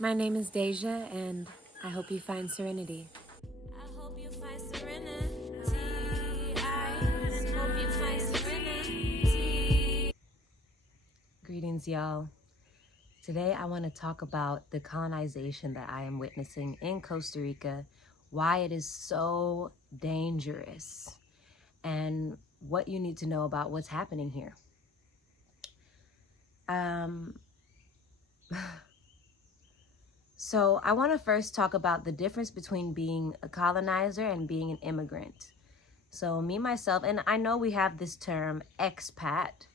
My name is Deja, and I hope you find serenity. I hope you find serenity. I hope you find serenity. Greetings, y'all. Today, I want to talk about the colonization that I am witnessing in Costa Rica, why it is so dangerous, and what you need to know about what's happening here. So I want to first talk about the difference between being a colonizer and being an immigrant. So me, myself, and I know we have this term expat,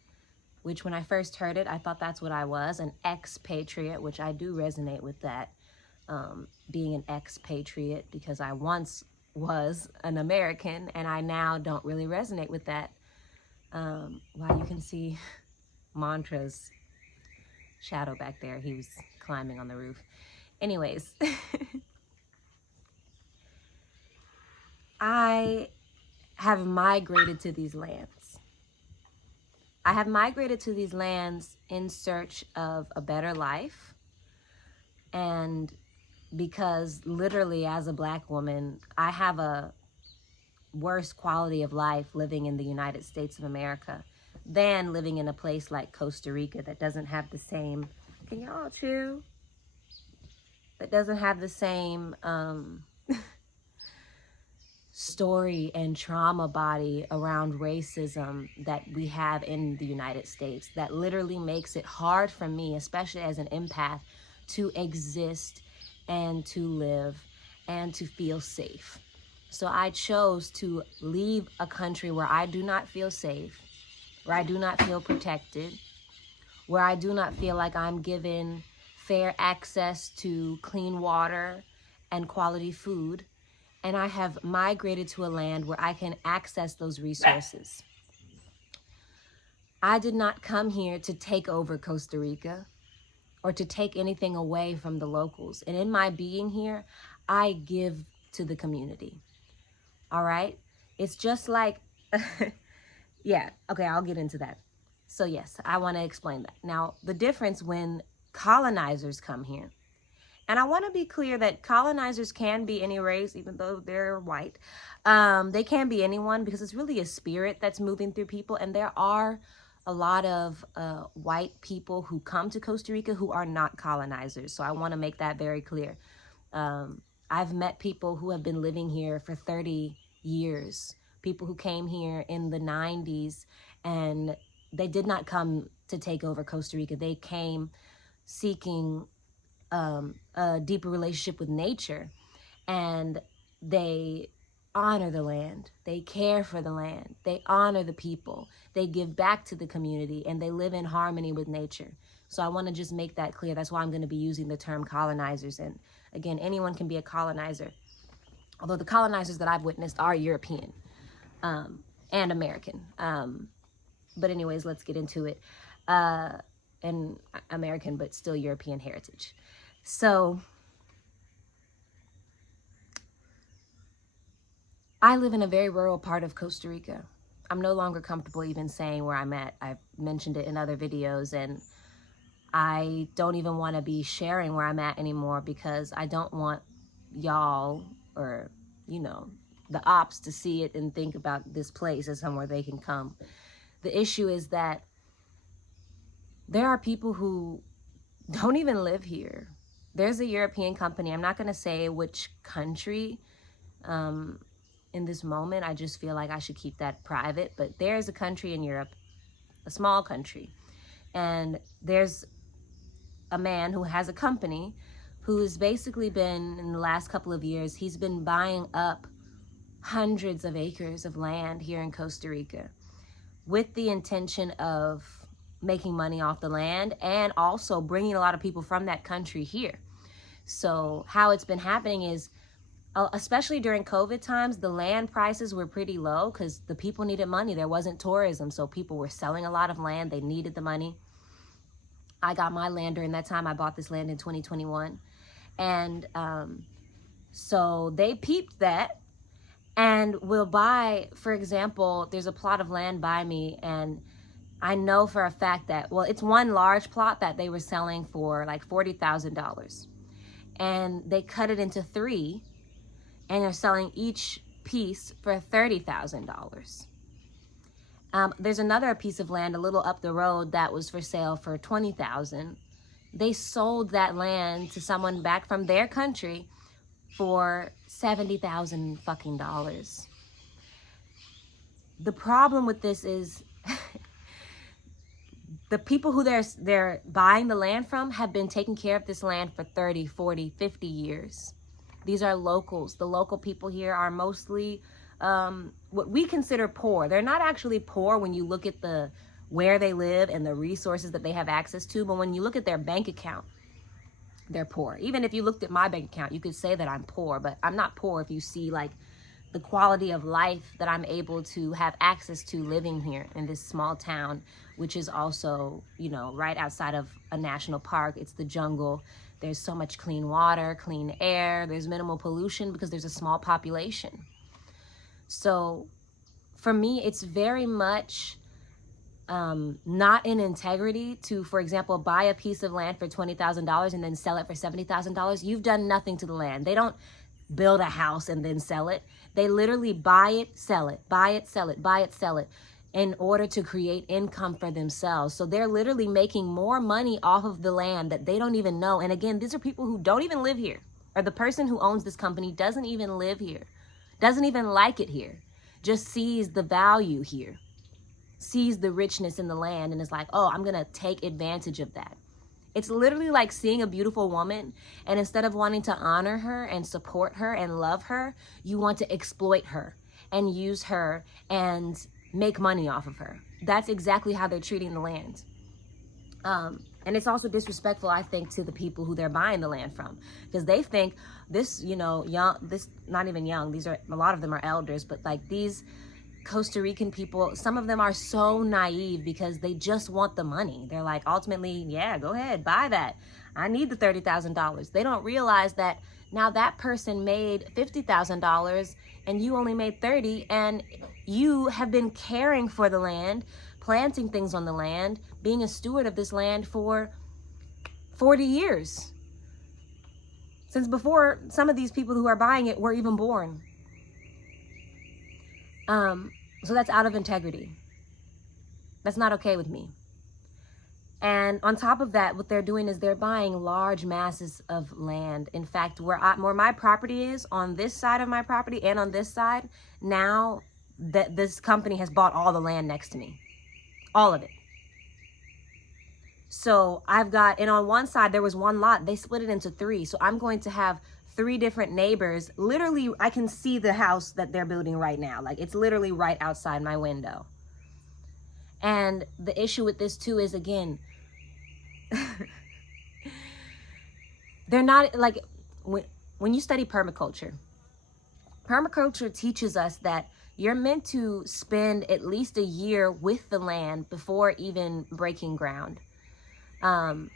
which when I first heard it, I thought that's what I was, an expatriate, which I do resonate with that, being an expatriate, because I once was an American and I now don't really resonate with that. Wow, you can see Mantra's shadow back there. He was climbing on the roof. Anyways, I have migrated to these lands. I have migrated to these lands in search of a better life, and because literally as a Black woman, I have a worse quality of life living in the United States of America than living in a place like Costa Rica that doesn't have the same, can y'all chew? That doesn't have the same story and trauma body around racism that we have in the United States, that literally makes it hard for me, especially as an empath, to exist and to live and to feel safe. So I chose to leave a country where I do not feel safe, where I do not feel protected, where I do not feel like I'm given fair access to clean water and quality food. And I have migrated to a land where I can access those resources. I did not come here to take over Costa Rica or to take anything away from the locals. And in my being here, I give to the community. All right? It's just like, yeah, okay, I'll get into that. So yes, I want to explain that. Now, the difference when colonizers come here, and I want to be clear that colonizers can be any race, even though they're white. They can be anyone, because it's really a spirit that's moving through people. And there are a lot of white people who come to Costa Rica who are not colonizers. So I want to make that very clear. I've met people who have been living here for 30 years, people who came here in the 90s, and they did not come to take over Costa Rica. They came seeking a deeper relationship with nature, and they honor the land, they care for the land, they honor the people, they give back to the community, and they live in harmony with nature. So I want to just make that clear. That's why I'm going to be using the term colonizers. And again, anyone can be a colonizer, although the colonizers that I've witnessed are European and American. But anyways, let's get into it. And American, but still European heritage. So I live in a very rural part of Costa Rica. I'm no longer comfortable even saying where I'm at. I've mentioned it in other videos, and I don't even want to be sharing where I'm at anymore, because I don't want y'all, or, you know, the ops to see it and think about this place as somewhere they can come. The issue is that there are people who don't even live here. There's a European company. I'm not going to say which country in this moment. I just feel like I should keep that private. But there's a country in Europe, a small country, and there's a man who has a company who has basically been, in the last couple of years, he's been buying up hundreds of acres of land here in Costa Rica with the intention of making money off the land and also bringing a lot of people from that country here. So how it's been happening is, especially during COVID times, the land prices were pretty low because the people needed money. There wasn't tourism, so people were selling a lot of land. They needed the money. I got my land during that time. I bought this land in 2021. And so they peeped that and will buy, for example, there's a plot of land by me, and I know for a fact that, well, it's one large plot that they were selling for like $40,000. and they cut it into 3, and they're selling each piece for $30,000. There's another piece of land a little up the road that was for sale for $20,000. They sold that land to someone back from their country for $70,000 fucking dollars. The problem with this is the people who they're buying the land from have been taking care of this land for 30, 40, 50 years. These are locals. The local people here are mostly what we consider poor. They're not actually poor when you look at where they live and the resources that they have access to, but when you look at their bank account, they're poor. Even if you looked at my bank account, you could say that I'm poor, but I'm not poor if you see like the quality of life that I'm able to have access to living here in this small town, which is also, you know, right outside of a national park. It's the jungle. There's so much clean water, clean air. There's minimal pollution because there's a small population. So for me, it's very much not in integrity to, for example, buy a piece of land for $20,000 and then sell it for $70,000. You've done nothing to the land. They don't build a house and then sell it. They literally buy it, sell it, buy it, sell it, buy it, sell it in order to create income for themselves. So they're literally making more money off of the land that they don't even know. And again, these are people who don't even live here, or the person who owns this company doesn't even live here, doesn't even like it here, just sees the value here, sees the richness in the land and is like, oh, I'm gonna take advantage of that. It's literally like seeing a beautiful woman, and instead of wanting to honor her and support her and love her, you want to exploit her and use her and make money off of her. That's exactly how they're treating the land. And it's also disrespectful, I think, to the people who they're buying the land from, because they think this, you know, not even young, these are, a lot of them are elders, but like these Costa Rican people, some of them are so naive because they just want the money. They're like, ultimately, yeah, go ahead, buy that. I need the $30,000. They don't realize that now that person made $50,000 and you only made 30, and you have been caring for the land, planting things on the land, being a steward of this land for 40 years. Since before some of these people who are buying it were even born. So that's out of integrity. That's not okay with me. And on top of that, what they're doing is they're buying large masses of land. In fact, where my property is, on this side of my property and on this side, now that this company has bought all the land next to me, all of it. So I've got, and on one side there was one lot, they split it into 3. So I'm going to have 3 different neighbors. Literally, I can see the house that they're building right now. Like, it's literally right outside my window. And the issue with this too is, again, they're not, like, when you study permaculture teaches us that you're meant to spend at least a year with the land before even breaking ground. And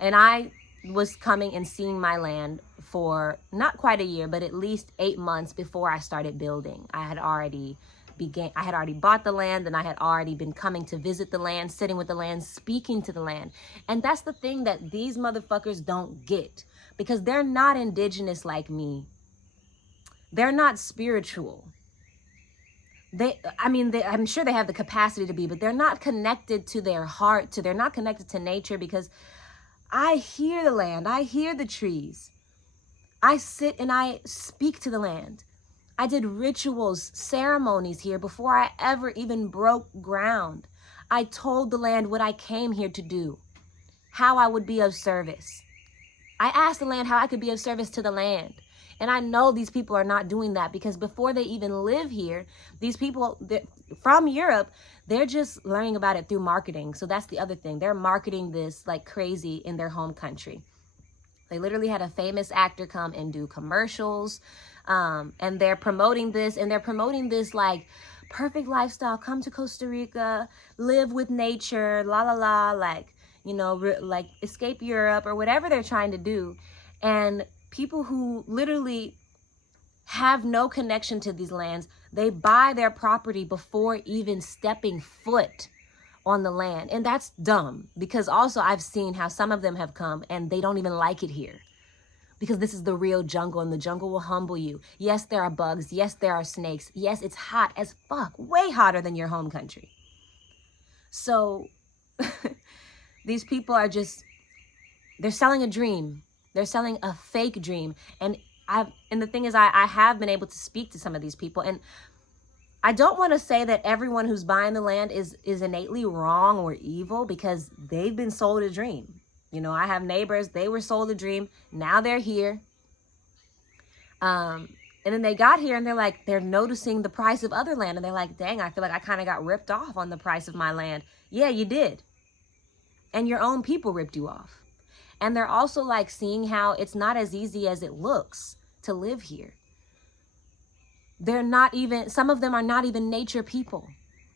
I was coming and seeing my land for not quite a year, but at least 8 months before I started building. I had already bought the land, and I had already been coming to visit the land, sitting with the land, speaking to the land. And that's the thing that these motherfuckers don't get, because they're not indigenous like me. They're not spiritual. I'm sure they have the capacity to be, but they're not connected to their heart, they're not connected to nature, because I hear the land, I hear the trees. I sit and I speak to the land. I did rituals, ceremonies here before I ever even broke ground. I told the land what I came here to do, how I would be of service. I asked the land how I could be of service to the land. And I know these people are not doing that, because before they even live here, these people from Europe, they're just learning about it through marketing. So that's the other thing. They're marketing this like crazy in their home country. They literally had a famous actor come and do commercials, and they're promoting this, like perfect lifestyle. Come to Costa Rica, live with nature, la la la, like, you know, like escape Europe or whatever they're trying to do. And people who literally have no connection to these lands, they buy their property before even stepping foot on the land. And that's dumb, because also I've seen how some of them have come and they don't even like it here. because this is the real jungle, and the jungle will humble you. Yes, there are bugs. Yes, there are snakes. Yes, it's hot as fuck, way hotter than your home country. So these people are just, they're selling a dream. They're selling a fake dream. And the thing is, I have been able to speak to some of these people, and I don't want to say that everyone who's buying the land is innately wrong or evil, because they've been sold a dream. You know, I have neighbors, they were sold a dream. Now they're here. And then they got here and they're noticing the price of other land. And they're like, dang, I feel like I kind of got ripped off on the price of my land. Yeah, you did. And your own people ripped you off. And they're also like seeing how it's not as easy as it looks to live here. Some of them are not even nature people.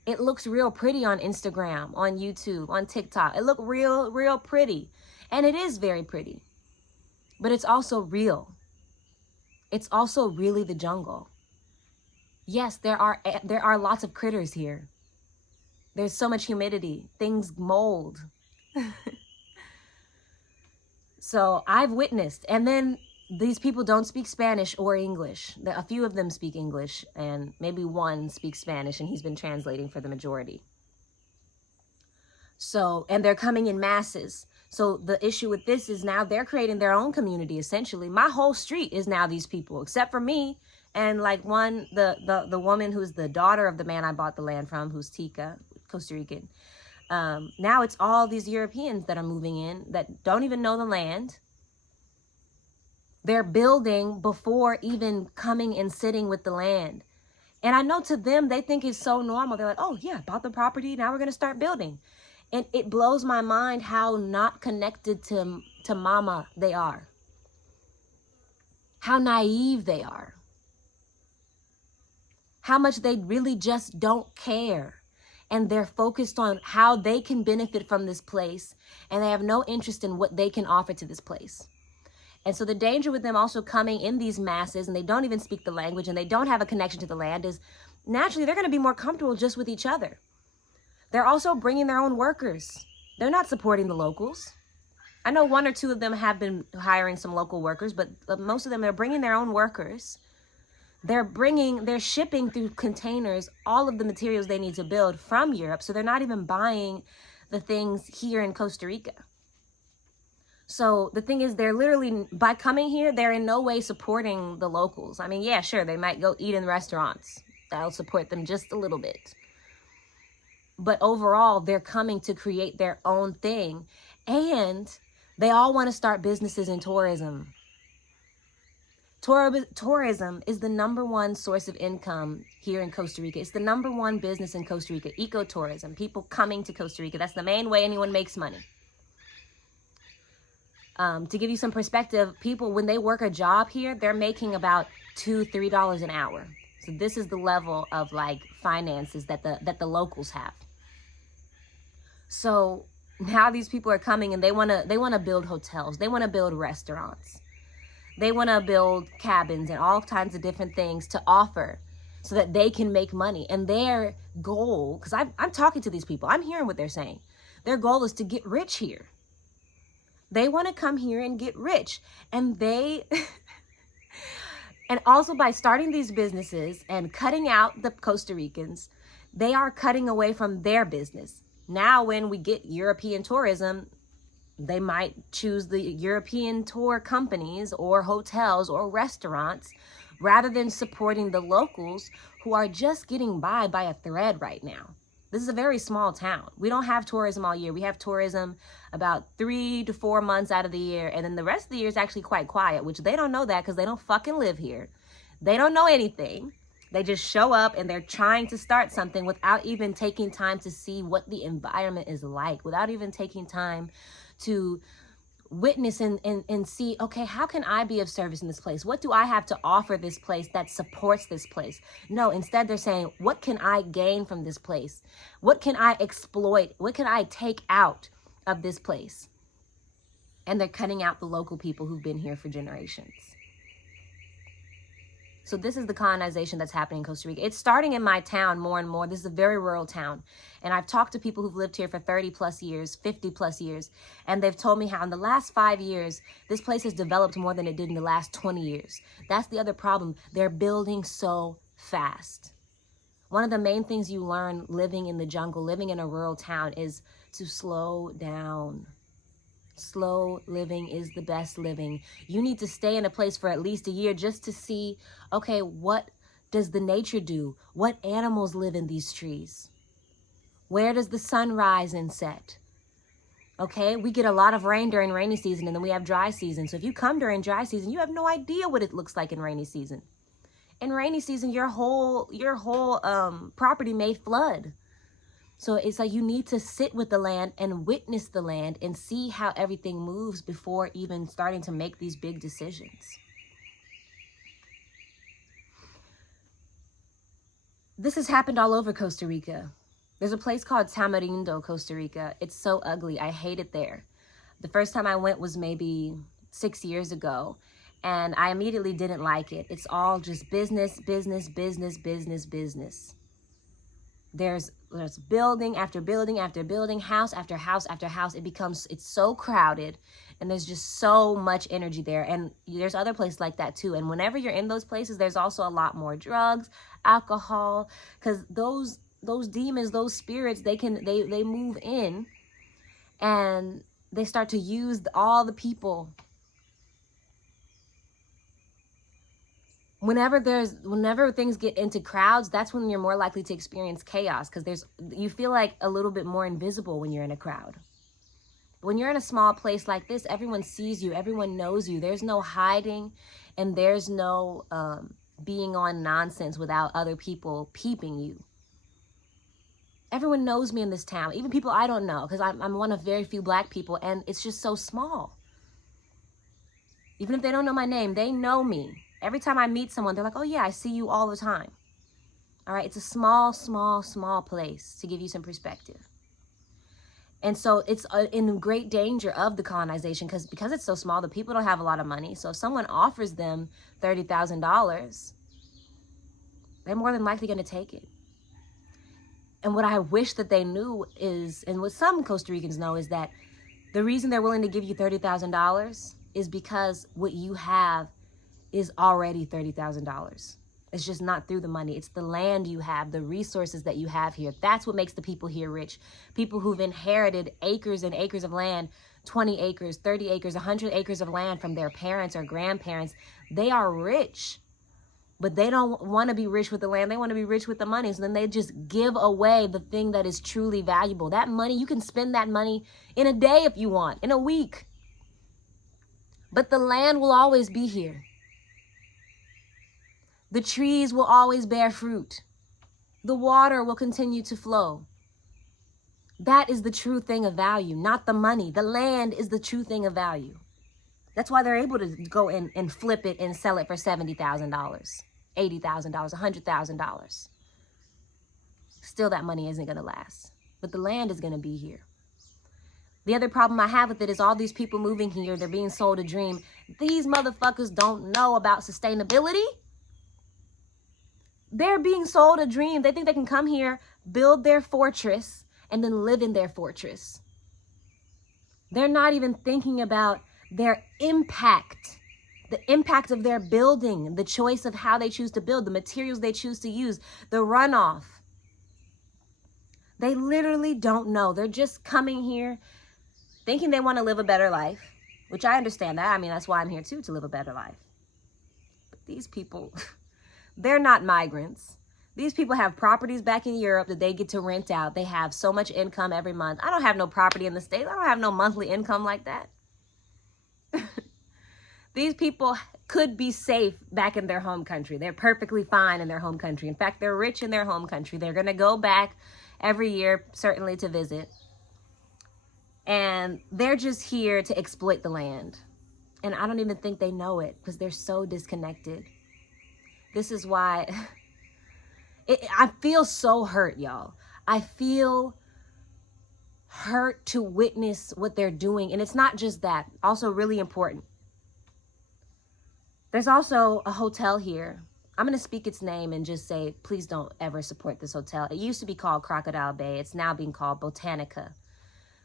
It looks real pretty on Instagram, on YouTube, on TikTok. It looks real pretty. And it is very pretty. But it's also real. It's also really the jungle. Yes, there are lots of critters here. There's so much humidity. Things mold. So I've witnessed. And then these people don't speak Spanish or English. A few of them speak English, and maybe one speaks Spanish, and he's been translating for the majority. So, and they're coming in masses. So the issue with this is now they're creating their own community, essentially. My whole street is now these people, except for me and like the woman who's the daughter of the man I bought the land from, who's Tika, Costa Rican. Now it's all these Europeans that are moving in that don't even know the land. They're building before even coming and sitting with the land. And I know to them, they think it's so normal. They're like, oh yeah, bought the property, now we're gonna start building. And it blows my mind how not connected to mama they are. How naive they are. How much they really just don't care. And they're focused on how they can benefit from this place. And they have no interest in what they can offer to this place. And so the danger with them also coming in these masses, and they don't even speak the language, and they don't have a connection to the land, is naturally they're going to be more comfortable just with each other. They're also bringing their own workers. They're not supporting the locals. I know one or two of them have been hiring some local workers, but most of them, they're bringing their own workers. They're shipping through containers all of the materials they need to build from Europe. So they're not even buying the things here in Costa Rica. So the thing is, they're literally, by coming here, they're in no way supporting the locals. I mean, yeah, sure, they might go eat in restaurants. That'll support them just a little bit. But overall, they're coming to create their own thing. And they all want to start businesses in tourism. Tourism is the #1 source of income here in Costa Rica. It's the #1 business in Costa Rica, ecotourism, people coming to Costa Rica. That's the main way anyone makes money. To give you some perspective, people, when they work a job here, they're making about $2, $3 an hour. So this is the level of like finances that the locals have. So now these people are coming and they want to build hotels. They want to build restaurants. They want to build cabins and all kinds of different things to offer so that they can make money. And their goal, because I'm talking to these people, I'm hearing what they're saying. Their goal is to get rich here. They want to come here and get rich. And and also by starting these businesses and cutting out the Costa Ricans, they are cutting away from their business. Now, when we get European tourism, they might choose the European tour companies or hotels or restaurants rather than supporting the locals who are just getting by a thread right now. This is a very small town. We don't have tourism all year. We have tourism about 3 to 4 months out of the year. And then the rest of the year is actually quite quiet, which they don't know that because they don't fucking live here. They don't know anything. They just show up and they're trying to start something without even taking time to see what the environment is like, without even taking time to witness and see, okay, how can I be of service in this place? What do I have to offer this place that supports this place? No, instead they're saying, what can I gain from this place? What can I exploit? What can I take out of this place? And they're cutting out the local people who've been here for generations. So this is the colonization that's happening in Costa Rica. It's starting in my town more and more. This is a very rural town. And I've talked to people who've lived here for 30 plus years, 50 plus years. And they've told me how in the last 5 years, this place has developed more than it did in the last 20 years. That's the other problem. They're building so fast. One of the main things you learn living in the jungle, living in a rural town, is to slow down. Slow living is the best living. You need to stay in a place for at least a year just to see, okay, what does the nature do? What animals live in these trees? Where does the sun rise and set? Okay, we get a lot of rain during rainy season, and then we have dry season. So if you come during dry season, you have no idea what it looks like in rainy season. In rainy season, your whole property may flood. So it's like you need to sit with the land and witness the land and see how everything moves before even starting to make these big decisions. This has happened all over Costa Rica. There's a place called Tamarindo, Costa Rica. It's so ugly. I hate it there. The first time I went was maybe 6 years ago, and I immediately didn't like it. It's all just business, business, business, business, business. There's building after building after building, house after house after house. It's so crowded, and there's just so much energy there. And there's other places like that too. And whenever you're in those places, there's also a lot more drugs, alcohol, because those demons, those spirits, they move in, and they start to use all the people. Whenever things get into crowds, that's when you're more likely to experience chaos, because you feel like a little bit more invisible when you're in a crowd. When you're in a small place like this, everyone sees you, everyone knows you. There's no hiding, and there's no being on nonsense without other people peeping you. Everyone knows me in this town, even people I don't know, because I'm one of very few Black people, and it's just so small. Even if they don't know my name, they know me. Every time I meet someone, they're like, oh yeah, I see you all the time. All right, it's a small, small, small place, to give you some perspective. And so it's in great danger of the colonization because it's so small, the people don't have a lot of money. So if someone offers them $30,000, they're more than likely going to take it. And what I wish that they knew is, and what some Costa Ricans know, is that the reason they're willing to give you $30,000 is because what you have is already $30,000. It's just not through the money. It's the land you have, the resources that you have here. That's what makes the people here rich. People who've inherited acres and acres of land, 20 acres, 30 acres, 100 acres of land from their parents or grandparents, they are rich. But they don't want to be rich with the land. They want to be rich with the money. So then they just give away the thing that is truly valuable. That money, you can spend that money in a day if you want, in a week. But the land will always be here. The trees will always bear fruit. The water will continue to flow. That is the true thing of value, not the money. The land is the true thing of value. That's why they're able to go in and flip it and sell it for $70,000, $80,000, $100,000. Still, that money isn't going to last. But the land is going to be here. The other problem I have with it is all these people moving here, they're being sold a dream. These motherfuckers don't know about sustainability. They're being sold a dream. They think they can come here, build their fortress, and then live in their fortress. They're not even thinking about their impact, the impact of their building, the choice of how they choose to build, the materials they choose to use, the runoff. They literally don't know. They're just coming here thinking they want to live a better life, which I understand that. I mean, that's why I'm here too, to live a better life. But these people... They're not migrants. These people have properties back in Europe that they get to rent out. They have so much income every month. I don't have no property in the States. I don't have no monthly income like that. These people could be safe back in their home country. They're perfectly fine in their home country. In fact, they're rich in their home country. They're going to go back every year, certainly to visit. And they're just here to exploit the land. And I don't even think they know it because they're so disconnected. This is why I feel so hurt, y'all. I feel hurt to witness what they're doing. And it's not just that. Also really important. There's also a hotel here I'm going to speak its name and just say, please don't ever support this hotel. It used to be called Crocodile Bay. It's now being called Botanica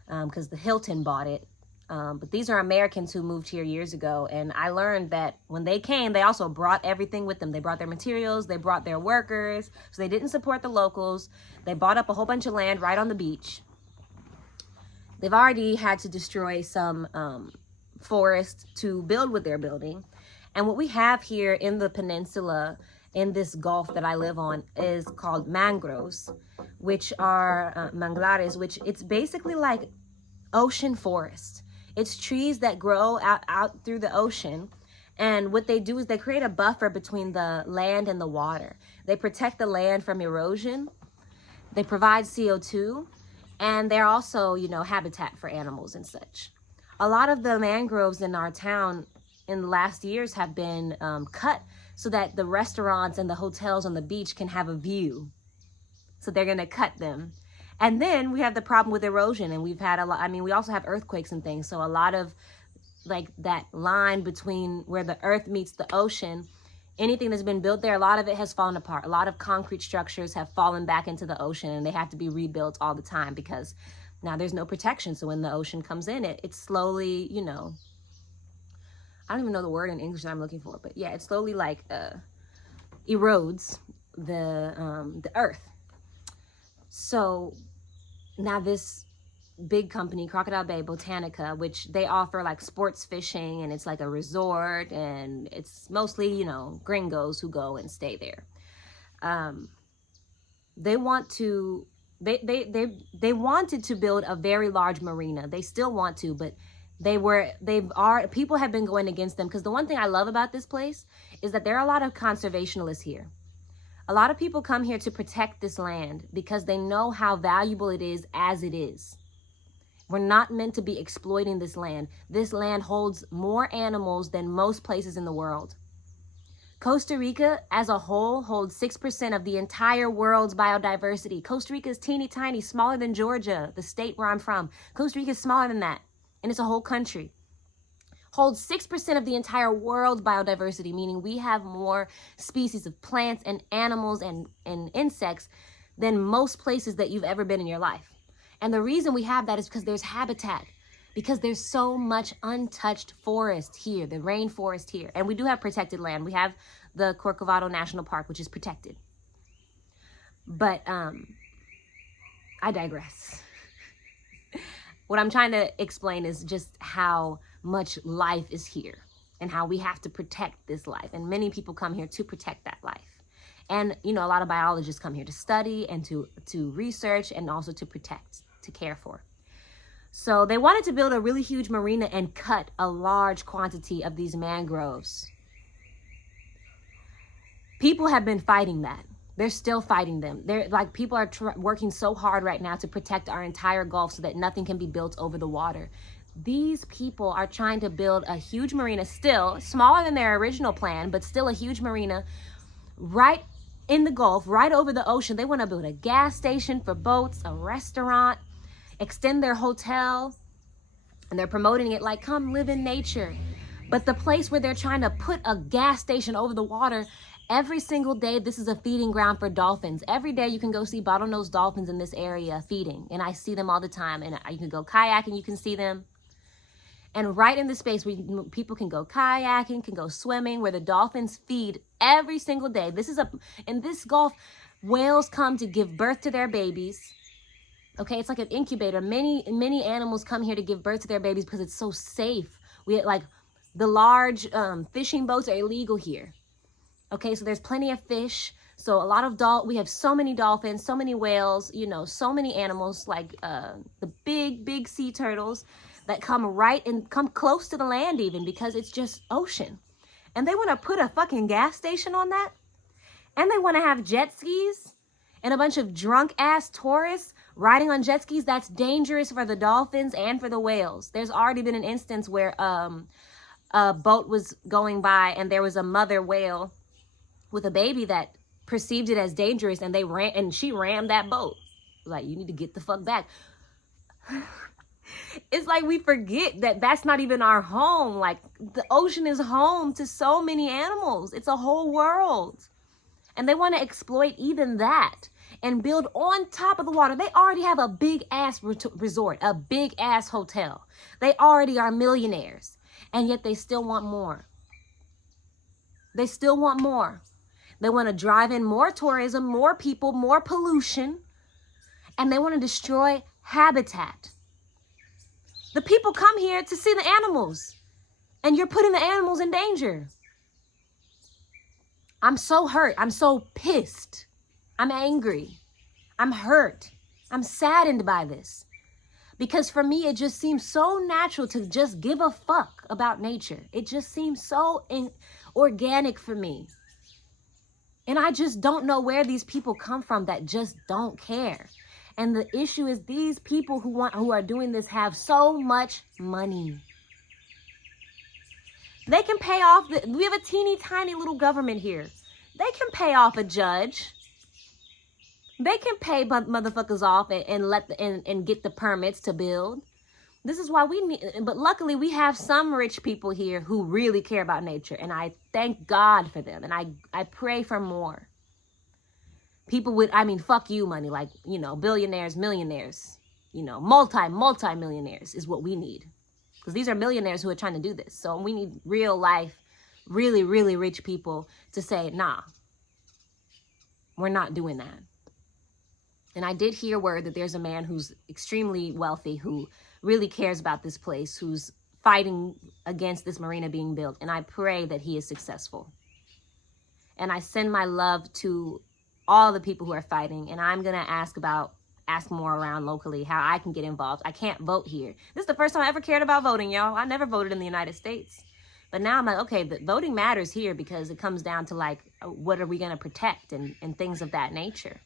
because the Hilton bought it. But these are Americans who moved here years ago. And I learned that when they came, they also brought everything with them. They brought their materials. They brought their workers. So they didn't support the locals. They bought up a whole bunch of land right on the beach. They've already had to destroy some forest to build what they're building. And what we have here in the peninsula, in this gulf that I live on, is called mangroves, which are manglares, which it's basically like ocean forest. It's trees that grow out through the ocean. And what they do is they create a buffer between the land and the water. They protect the land from erosion. They provide CO2. And they're also, you know, habitat for animals and such. A lot of the mangroves in our town in the last years have been cut so that the restaurants and the hotels on the beach can have a view. So they're going to cut them. And then we have the problem with erosion, and we've had a lot, I mean, we also have earthquakes and things. So a lot of like that line between where the earth meets the ocean, anything that's been built there, a lot of it has fallen apart. A lot of concrete structures have fallen back into the ocean, and they have to be rebuilt all the time because now there's no protection. So when the ocean comes in, it slowly, you know, I don't even know the word in English that I'm looking for, but yeah, it slowly like erodes the earth. So now this big company, Crocodile Bay Botanica, which they offer like sports fishing, and it's like a resort, and it's mostly, you know, gringos who go and stay there. They want to, they wanted to build a very large marina. They still want to, but people have been going against them, because the one thing I love about this place is that there are a lot of conservationists here. A lot of people come here to protect this land because they know how valuable it is as it is. We're not meant to be exploiting this land. This land holds more animals than most places in the world. Costa Rica as a whole holds 6% of the entire world's biodiversity. Costa Rica is teeny tiny, smaller than Georgia, the state where I'm from. Costa Rica is smaller than that, and it's a whole country. Holds 6% of the entire world's biodiversity, meaning we have more species of plants and animals and insects than most places that you've ever been in your life. And the reason we have that is because there's habitat, because there's so much untouched forest here, the rainforest here. And we do have protected land. We have the Corcovado National Park, which is protected. But I digress. What I'm trying to explain is just how much life is here and how we have to protect this life. And many people come here to protect that life. And, you know, a lot of biologists come here to study and to research and also to protect, to care for. So they wanted to build a really huge marina and cut a large quantity of these mangroves. People have been fighting that. They're still fighting them. They're like, people are working so hard right now to protect our entire Gulf so that nothing can be built over the water. These people are trying to build a huge marina, still smaller than their original plan, but still a huge marina right in the Gulf, right over the ocean. They want to build a gas station for boats, a restaurant, extend their hotel, and they're promoting it like, come live in nature. But the place where they're trying to put a gas station over the water, every single day, this is a feeding ground for dolphins. Every day you can go see bottlenose dolphins in this area feeding, and I see them all the time. And you can go kayaking, you can see them. And right in the space where people can go kayaking, can go swimming, where the dolphins feed every single day. In this Gulf, whales come to give birth to their babies. Okay, it's like an incubator. Many animals come here to give birth to their babies because it's so safe. The large fishing boats are illegal here. Okay, so there's plenty of fish. So a lot of we have so many dolphins, so many whales, you know, so many animals, like the big sea turtles that come close to the land even, because it's just ocean. And they want to put a fucking gas station on that? And they want to have jet skis and a bunch of drunk ass tourists riding on jet skis? That's dangerous for the dolphins and for the whales. There's already been an instance where a boat was going by and there was a mother whale with a baby that perceived it as dangerous, and she rammed that boat. Like, you need to get the fuck back. It's like we forget that that's not even our home. Like, the ocean is home to so many animals. It's a whole world. And they want to exploit even that and build on top of the water. They already have a big ass resort, a big ass hotel. They already are millionaires. And yet they still want more. They still want more. They want to drive in more tourism, more people, more pollution. And they want to destroy habitat. The people come here to see the animals. And you're putting the animals in danger. I'm so hurt. I'm so pissed. I'm angry. I'm hurt. I'm saddened by this. Because for me, it just seems so natural to just give a fuck about nature. It just seems so organic for me. And I just don't know where these people come from that just don't care. And the issue is these people who are doing this have so much money. They can pay off, we have a teeny tiny little government here. They can pay off a judge. They can pay motherfuckers off and get the permits to build. This is why we need, but luckily we have some rich people here who really care about nature. And I thank God for them. And I pray for more. People with, fuck you money, like, billionaires, millionaires, multi-millionaires is what we need. Because these are millionaires who are trying to do this. So we need real life, really, really rich people to say, nah, we're not doing that. And I did hear word that there's a man who's extremely wealthy, who really cares about this place, who's fighting against this marina being built. And I pray that he is successful. And I send my love to all the people who are fighting. And I'm going to ask more around locally how I can get involved. I can't vote here. This is the first time I ever cared about voting, y'all. I never voted in the United States. But now I'm like, okay, the voting matters here because it comes down to like, what are we going to protect and things of that nature.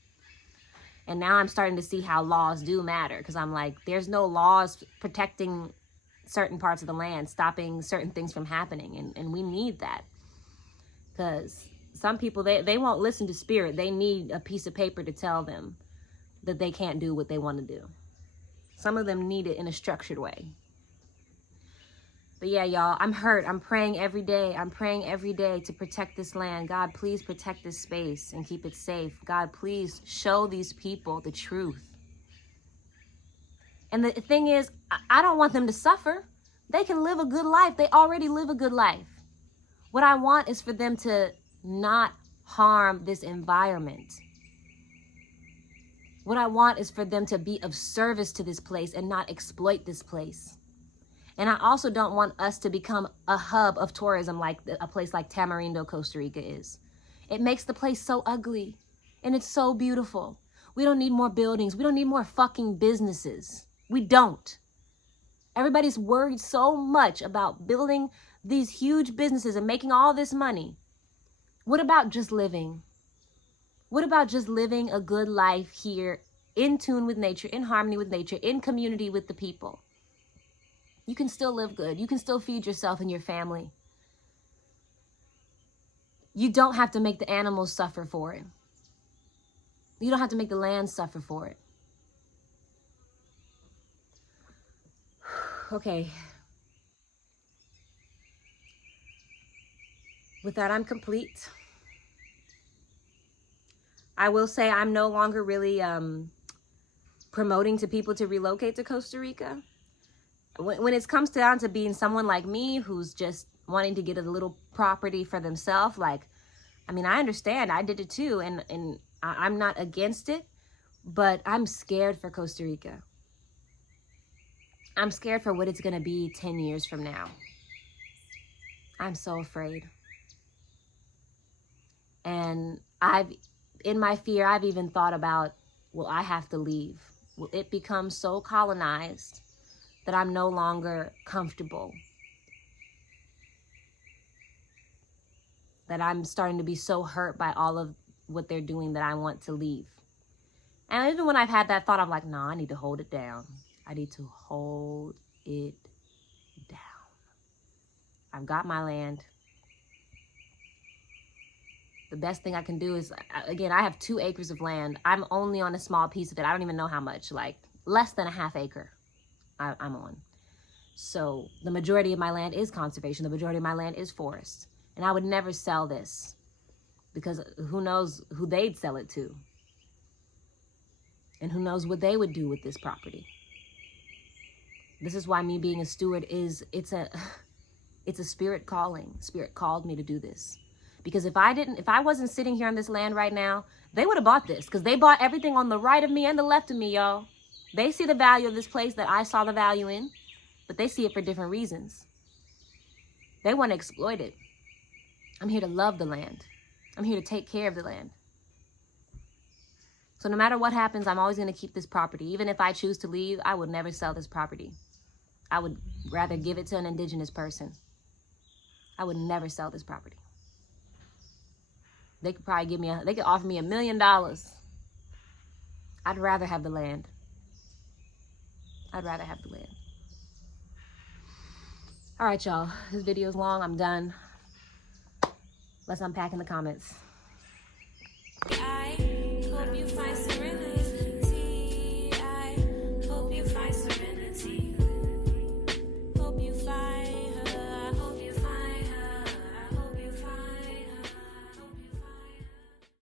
And now I'm starting to see how laws do matter because I'm like, there's no laws protecting certain parts of the land, stopping certain things from happening. And we need that because some people, they won't listen to spirit. They need a piece of paper to tell them that they can't do what they want to do. Some of them need it in a structured way. But yeah, y'all, I'm hurt. I'm praying every day. I'm praying every day to protect this land. God, please protect this space and keep it safe. God, please show these people the truth. And the thing is, I don't want them to suffer. They can live a good life. They already live a good life. What I want is for them to not harm this environment. What I want is for them to be of service to this place and not exploit this place. And I also don't want us to become a hub of tourism like a place like Tamarindo, Costa Rica is. It makes the place so ugly and it's so beautiful. We don't need more buildings. We don't need more fucking businesses. We don't. Everybody's worried so much about building these huge businesses and making all this money. What about just living? What about just living a good life here in tune with nature, in harmony with nature, in community with the people? You can still live good. You can still feed yourself and your family. You don't have to make the animals suffer for it. You don't have to make the land suffer for it. Okay. With that, I'm complete. I will say I'm no longer really promoting to people to relocate to Costa Rica. When it comes down to being someone like me who's just wanting to get a little property for themselves, like, I understand. I did it too, and I'm not against it, but I'm scared for Costa Rica. I'm scared for what it's going to be 10 years from now. I'm so afraid. And in my fear, I've even thought about, will I have to leave? Will it become so colonized that I'm no longer comfortable? That I'm starting to be so hurt by all of what they're doing that I want to leave. And even when I've had that thought, I'm like, no, I need to hold it down. I need to hold it down. I've got my land. The best thing I can do is, again, I have 2 acres of land. I'm only on a small piece of it. I don't even know how much, like less than a half acre. I'm on. So the majority of my land is conservation. The majority of my land is forest. And I would never sell this. because who knows who they'd sell it to, and who knows what they would do with this property. This is why me being a steward it's a spirit calling. Spirit called me to do this. Because if I wasn't sitting here on this land right now, they would have bought this, because they bought everything on the right of me and the left of me, y'all. They see the value of this place that I saw the value in, but they see it for different reasons. They want to exploit it. I'm here to love the land. I'm here to take care of the land. So no matter what happens, I'm always going to keep this property. Even if I choose to leave, I would never sell this property. I would rather give it to an indigenous person. I would never sell this property. They could probably they could offer me $1 million. I'd rather have the land. I'd rather have the land. All right, y'all. This video is long. I'm done. Let's unpack in the comments. I hope you find serenity.